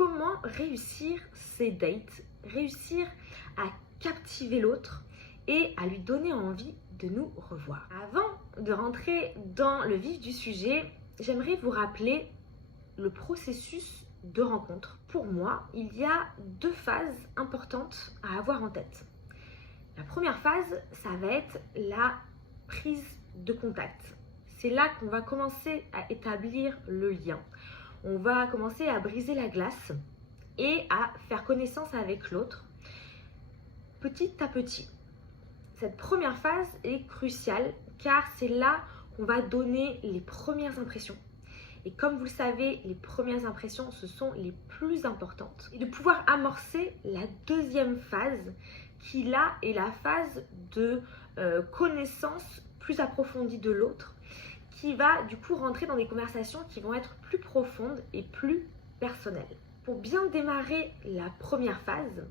comment réussir ses dates, réussir à captiver l'autre et à lui donner envie de nous revoir. Avant de rentrer dans le vif du sujet, j'aimerais vous rappeler le processus de rencontre. Pour moi, il y a deux phases importantes à avoir en tête. La première phase, ça va être la prise de contact. C'est là qu'on va commencer à établir le lien. On va commencer à briser la glace et à faire connaissance avec l'autre petit à petit. Cette première phase est cruciale car c'est là qu'on va donner les premières impressions. Et comme vous le savez, les premières impressions, ce sont les plus importantes. Et de pouvoir amorcer la deuxième phase qui là est la phase de connaissance plus approfondie de l'autre, qui va du coup rentrer dans des conversations qui vont être plus profondes et plus personnelles. Pour bien démarrer la première phase,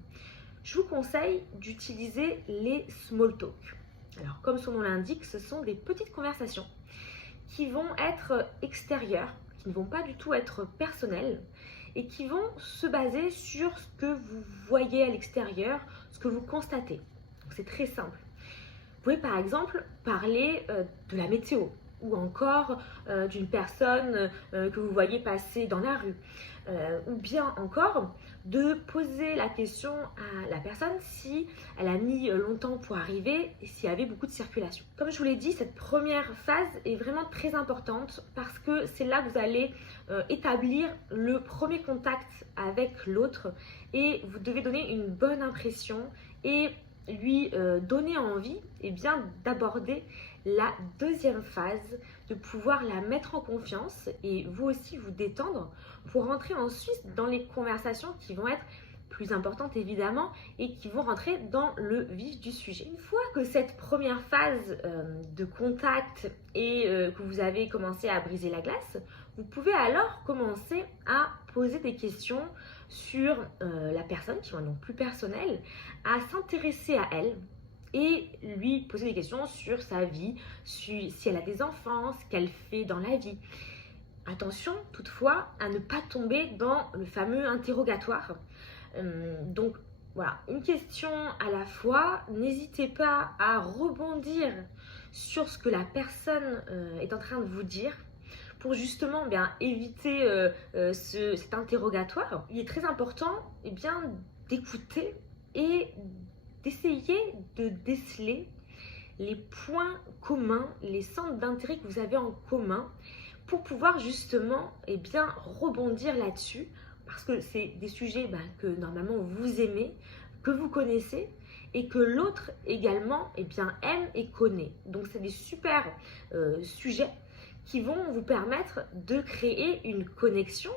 je vous conseille d'utiliser les small talk. Alors comme son nom l'indique, ce sont des petites conversations qui vont être extérieures, qui ne vont pas du tout être personnelles et qui vont se baser sur ce que vous voyez à l'extérieur, ce que vous constatez. Donc c'est très simple. Vous pouvez par exemple parler de la météo ou encore d'une personne que vous voyez passer dans la rue ou bien encore de poser la question à la personne si elle a mis longtemps pour arriver et s'il y avait beaucoup de circulation. Comme je vous l'ai dit, cette première phase est vraiment très importante parce que c'est là que vous allez établir le premier contact avec l'autre et vous devez donner une bonne impression et lui donner envie d'aborder la deuxième phase, de pouvoir la mettre en confiance et vous aussi vous détendre pour rentrer ensuite dans les conversations qui vont être plus importantes évidemment et qui vont rentrer dans le vif du sujet. Une fois que cette première phase de contact et que vous avez commencé à briser la glace, vous pouvez alors commencer à poser des questions sur la personne qui sont donc plus personnelles, à s'intéresser à elle et lui poser des questions sur sa vie, si elle a des enfants, ce qu'elle fait dans la vie. Attention toutefois à ne pas tomber dans le fameux interrogatoire. Donc voilà, une question à la fois. N'hésitez pas à rebondir sur ce que la personne est en train de vous dire pour justement éviter cet interrogatoire. Il est très important d'écouter et d'essayer de déceler les points communs, les centres d'intérêt que vous avez en commun pour pouvoir justement rebondir là-dessus parce que c'est des sujets que normalement vous aimez, que vous connaissez et que l'autre également aime et connaît. Donc c'est des super sujets qui vont vous permettre de créer une connexion